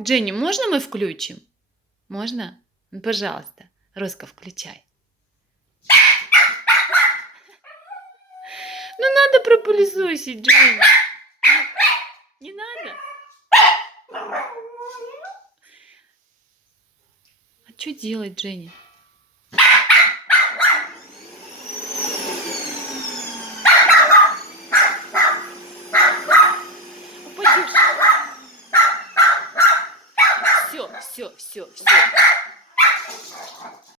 Дженни, можно мы включим? Можно? Ну, пожалуйста. Роска, включай. Ну, надо пропылесосить, Дженни. Не надо? А что делать, Дженни? Упадешь. Все.